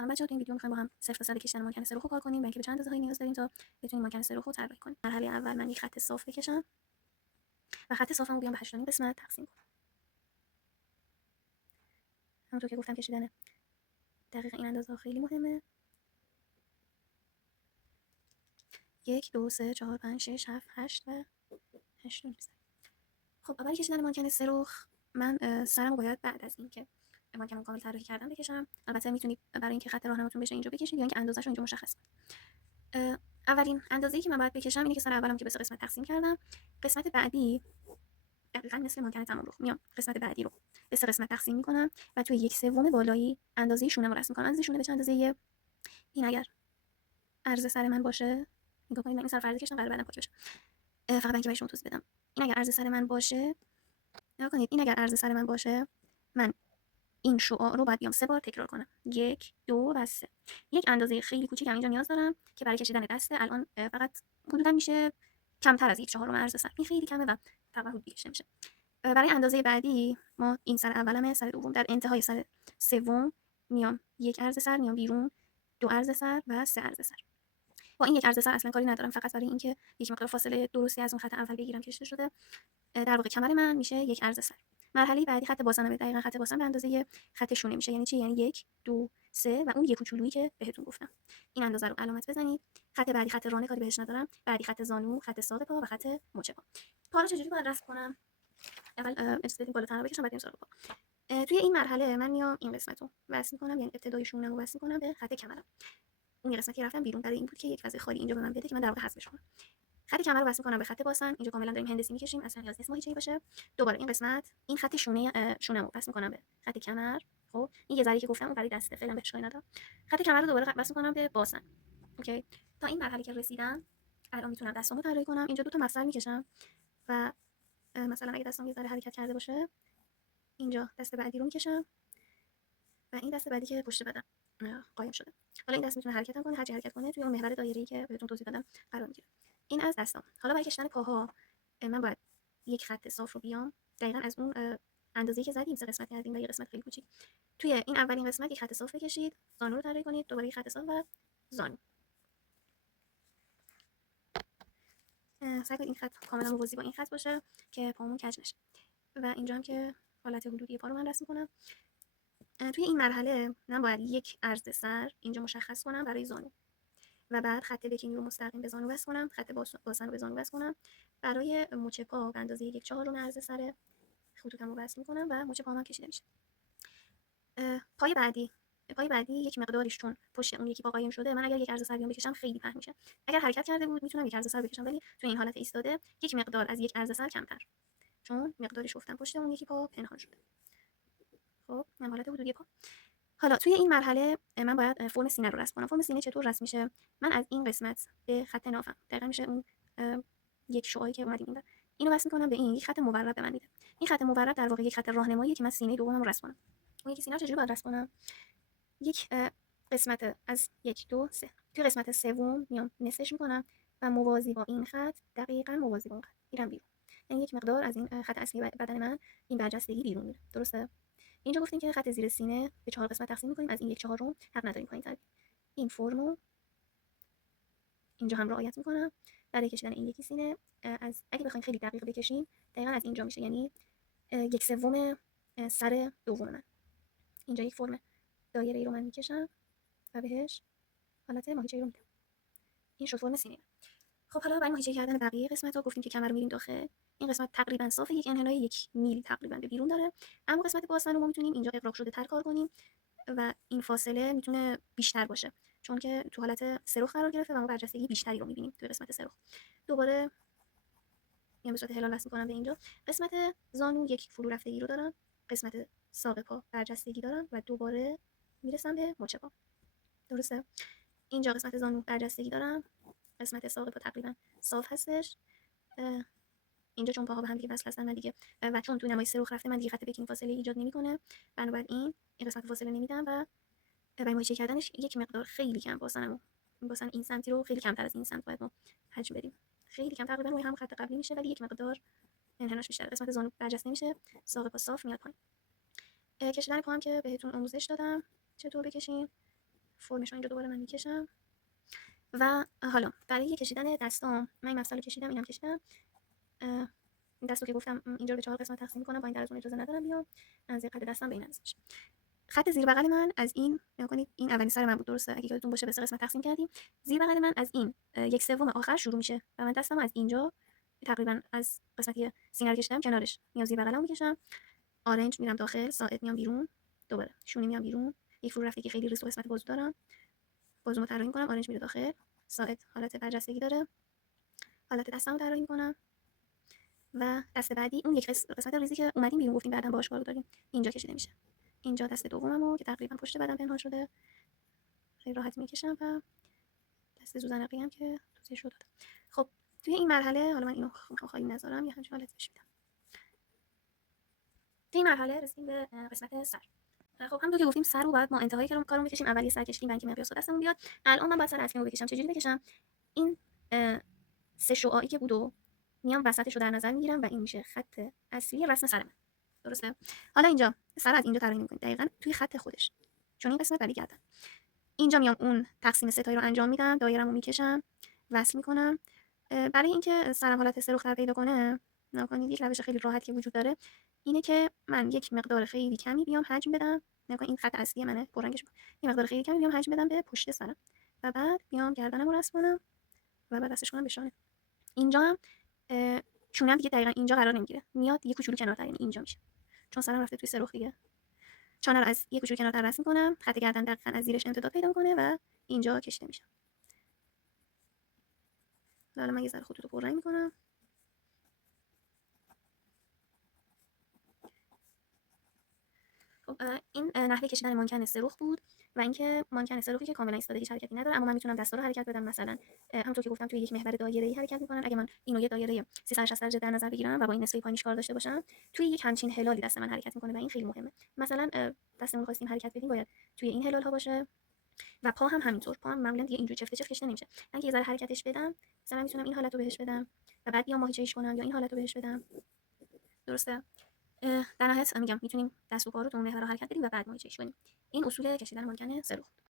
سلام بچه‌ها، تو این ویدیو می‌خوایم با هم صفر تا صد کشیدن مانکن سه رخ رو کار کنیم. برای اینکه به چند اندازه‌هایی نیاز داریم تا بتونیم مانکن سه رخ رو طراحی کنیم. مرحله اول من یک خط صاف بکشم و خط صافمو بیام به 8 قسمت تقسیم کنم. همونطور که گفتم کشیدن دقیق این اندازه‌ها خیلی مهمه. 1 2 3 4 5 6 7 8 و 8 خب اول کشیدن مانکن سه رخ من سرمو باید بعد از اینکه مانکن کامل طراحی کردم بکشم. البته میتونید برای اینکه خط راهنماتون بشه اینجا بکشید یا اینکه اندازه‌شو اینجا مشخص کنید. اولین اندازه‌ای که من باید بکشم اینه که سر اولم که به سه قسمت تقسیم کردم. قسمت بعدی دقیقاً مثل مانکن تمام رخ میام قسمت بعدی رو به سه قسمت تقسیم میکنم و توی 1/3 بالایی اندازه شونه‌مو رسم میکنم. اندازه شونه به چه اندازه‌ایه؟ این اگر عرض سر من باشه، نگاه کنید من این سر فرضی کشیدم قرار بعدم پاک بشه. فقط اینکه بهشون توضیح بدم. این اگر عرض سر من باشه، نگاه کنید این اگر عرض سر من باشه، من این شعاع رو باید بیام 3 بار تکرار کنم. 1 2 و 3. یک اندازه خیلی کوچیک اینجا نیاز دارم که برای کشیدن دسته الان فقط حدودا میشه کمتر از 1/4 عرض سر. این خیلی کمه و تقریبا حدودی کشیده میشه. برای اندازه بعدی ما این سر اولمه، سر دوم، در انتهای سر سوم میام 1 عرض سر میام بیرون، 2 عرض سر و 3 عرض سر. با این 1 عرض سر اصلا کاری ندارم، فقط برای اینکه یک مقدار فاصله درستی از اون خط اول بگیرم کشیده شده. در واقع کمر من میشه 1 عرض سر. مرحله بعدی خط باسنمه. دقیقاً خط باسن به اندازه خط شونه میشه. یعنی چی؟ یعنی 1 2 3 و اون یک کوچولویی که بهتون گفتم. این اندازه رو علامت بزنید. خط بعدی خط رانه کاری بهش ندارم. بعدی خط زانو، خط ساق پا و خط مچ پا. پا رو چجوری باید رسم کنم؟ اول استدیم بالاتر رو بکشم بعد بریم سراغ پا. توی این مرحله من میام این قسمت رو وصل می‌کنم، یعنی ابتدای شونه رو وصل می‌کنم به خط کمرم. اون قسمتی رفتم بیرون برای این بود که یک فضای خالی اینجا به من بده که من در واقع حذفش کنم. خط کمر رو وصل می‌کنم به خط باسن. اینجا کاملا داریم هندسی می‌کشیم، اصلا نیاز نیست ماهیچه‌ای باشه. دوباره این قسمت این خط شونه‌مو وصل می‌کنم به خط کمر. خب این یه ذره که گفتم اون برای دسته فعلا بهش کاری ندارم. خط کمر رو دوباره وصل می‌کنم به باسن. اوکی. تا این مرحله که رسیدم الان میتونم دستامو طراحی کنم. اینجا دو تا مفصل می‌کشم و مثلا اگه دستام یه ذره حرکت کرده باشه اینجا دست بعدی رو می‌کشم و این دست بعدی که پشت بدن قایم شده. حالا این دست میتونه حرکت کنه، هر چی حرکت کنه توی اون محور دایره‌ای که بهتون توضیح دادم قرار میگیره. این از دستام. حالا برای کشیدن پاها من باید یک خط صاف رو بیام دقیقاً از اون اندازه‌ای که زدیم سه قسمت کردیم و یه قسمت خیلی کوچیک. توی این اولین قسمت یک خط صاف بکشید، زانو رو طراحی کنید، دوباره یک خط صاف و زانو. سعی کنید این خط کاملا موازی با این خط باشه که پامون کج نشه. و اینجا هم که حالت حدودی پا رو من رسم کنم. توی این مرحله من باید یک عرض سر اینجا مشخص کنم برای زانو و بعد خط بکینگ رو مستقیم به زانو وصل کنم، خط باسن رو به زانو وصل کنم. برای مچ پا به اندازه 1/4 عرض سر خطوطم رو وصل می‌کنم و مچ پام هم کشیده میشه. پای بعدی یک مقداریش چون پشت اون یکی پا قایم شده، من اگر یک عرض سر بیام بکشم خیلی پهن میشه. اگر حرکت کرده بود میتونم یک عرض سر بکشم، ولی تو این حالت ایستاده یک مقدار از یک عرض سر کمتر، چون مقدارش گفتم پشت اون یکی پا پنهان شده. خب من حالت حدودی پا. حالا توی این مرحله من باید فرم سینه رو رسم کنم. فرم سینه چطور رسم میشه؟ من از این قسمت به خط نافم دقیقاً میشه اون یک شعاعی که اومدیم اینور، اینو وصل می‌کنم به این یک خط مورب به من میده. این خط مورب در واقع یک خط راهنماییه که من سینه دومم رو رسم کنم. اون یکی سینه رو چجوری باید رسم کنم؟ یک قسمت از 1 2 3 توی قسمت سوم میام نصفش می‌کنم و موازی با این خط دقیقاً موازی با اون خط میرم بیرون. یعنی یک مقدار از این خط اصلی بدن من این برجستگی بیرون میره. درسته؟ اینجا گفتیم که خط زیر سینه به 4 قسمت تقسیم می‌کنیم، از این 1/4 حق نداریم پایین‌تر. این فرمو اینجا هم رعایت می‌کنم. برای کشیدن این یکی سینه از اگه بخوایم خیلی دقیق بکشیم دقیقاً از اینجا میشه، یعنی 1/3 سر دوم من. اینجا یک فرم دایره‌ای رو من می‌کشم و بهش حالت ماهیچه‌ای رو میدم. این شد فرم سینه. خب حالا برای ماهیچه کردن بقیه قسمت‌ها گفتیم که کمر رو می‌ریم داخل. این قسمت تقریبا صافه، یک انحنای 1 میلی تقریبا به بیرون داره. اما قسمت باسن رو ما می‌تونیم اینجا اغراق شده تر کار کنیم و این فاصله میتونه بیشتر باشه، چون که تو حالت سرخ قرار گرفته و ما برجستگی بیشتری رو می‌بینیم توی قسمت سرخ. دوباره میام به صورت هلال وصل می‌کنم به اینجا. قسمت زانو یک فرو رفتگی رو دارم، قسمت ساق پا برجستگی دارم و دوباره میرسم به مچ پا. درسته؟ اینجا قسمت زانو برجستگی دارم، قسمت ساق پا تقریبا صاف هستش. اینجا چون پاها به هم دیگه وصل هستن من دیگه و چون تو نمای سرخ رفته من دیگه خط بکینگ فاصله ایجاد نمی‌کنه، بنابراین این قسمت فاصله نمیدم و برای ماهیچه کردنش یک مقدار خیلی کم باسن این سمتی رو خیلی کمتر از این سمت باید ما حجم بدیم، خیلی کم تقریبا روی هم خط قبلی میشه ولی یک مقدار انحناش بیشتر. قسمت زانو برجسته میشه، ساق پا صاف میاد پایین. کشیدن پا هم که بهتون آموزش دادم چطور بکشین. فرمش رو اینجا دوباره من میکشم. و حالا برای کشیدن دستام من این مفصل رو کشیدم، اینم کشیدم. این دستو که گفتم اینجا رو به 4 قسمت تقسیم کنم، پایین‌تر از اون اجازه ندارم بیام. از قد دستم به این اندازه میشه. خط زیر بغل من از این، نگاه کنید این اولین سر من بود، درسته؟ اگه یادتون باشه به 3 قسمت تقسیم کردیم. زیر بغل من از این 1/3 آخر شروع میشه و من دستم از اینجا تقریبا از قسمتی سینه رو کشیدم کنارش میام زیر بغلمو میکشم. آرنج میرم داخل، ساعد میام بیرون، دوباره شونه میام بیرون. یک فرو رفته که خیلی ریز و قسمت بازو دارم، بازومو طراحی میکنم، آرنج میره داخل، ساعد حالت برجستگی داره، حالت دستمو طراحی میکنم. و دست بعدی اون یک قسمت ریزی که اومدیم بیرون گفتیم بعدم باهاش کار داریم، اینجا کشیده میشه. اینجا دست دوممو که تقریبا پشت بدن پنهان شده خیلی راحت میکشم و دست زوزنقی هم که توضیحش رو دادم. خب توی این مرحله حالا من اینو خالی نذارم یا همچین حالت بشه میدم. توی این مرحله رسیدیم به قسمت سر. خب همونطور که گفتیم سر رو باید ما انتهایی کارو بکشیم، اول یه سر کشیدیم برای اینکه مقیاس دستمون بیاد. الان من باید سر اصلیمو بکشم. چجوری بکشم؟ این 3 شعاعی که بودو میام وسطش رو در نظر میگیرم و این میشه خط اصلی رسم سر من، درسته؟ حالا اینجا سر از اینجا طراحی می‌کنیم دقیقاً توی خط خودش، چون این قسمت برای گردن. اینجا میام اون تقسیم ستایی رو انجام میدم، دایره‌مو میکشم، وصل میکنم. برای اینکه سرم حالت سرخ‌تر پیدا کنه، نکنید یک روش خیلی راحت که وجود داره اینه که من یک مقدار خیلی کمی بیام حجم بدم. نکنید این خط اصلی منه، پررنگش می‌کنم. یه مقدار خیلی کمی بیام حجم بدم به پشت سرم و بعد بیام گردنمو رسم کنم و بعد دستش کنم به شانه. اینجا هم چونم دیگه دقیقاً اینجا قرار نمیگیره، میاد یه کوچولو کنارتر، یعنی اینجا میشه، چون سرم رفته توی سرخ دیگه. چانه رو از یه کوچولو کنارتر رسم کنم، خط گردن دقیقاً از زیرش امتداد پیدا کنه و اینجا کشیده میشه. حالا من یه ذره خطوطو پررنگ میکنم. خب این نحوه کشیدن مانکن سرخ بود و اینکه مانکن سرخی که کاملا ایستاده هیچ حرکتی نداره، اما من میتونم دستا رو حرکت بدم. مثلا همونطور که گفتم توی یک محور دایره‌ای حرکت میکنن. اگه من اینو یه دایره 360 درجه در نظر بگیرم و با این نصفه پایینش کار داشته باشم، توی یک همچین هلالی دست من حرکت میکنه و این خیلی مهمه. مثلا دستمون خواستیم حرکت بدیم باید توی این هلال ها باشه و پا هم همینطور. پا هم معمولا دیگه اینجوری چفت چفت کشیده نمیشه. من که یه ذره حرکتش بدم، مثلا میتونم این حالت رو بهش بدم و بعد بیام ماهیچه‌ایش کنم یا این حالت رو بهش بدم، درسته؟ در نهایت میگم میتونیم دست و پا رو تو اون محور حرکت بدیم و بعد ماهیچه‌ایش کنیم. این اصول کشیدن مانکن سرخ.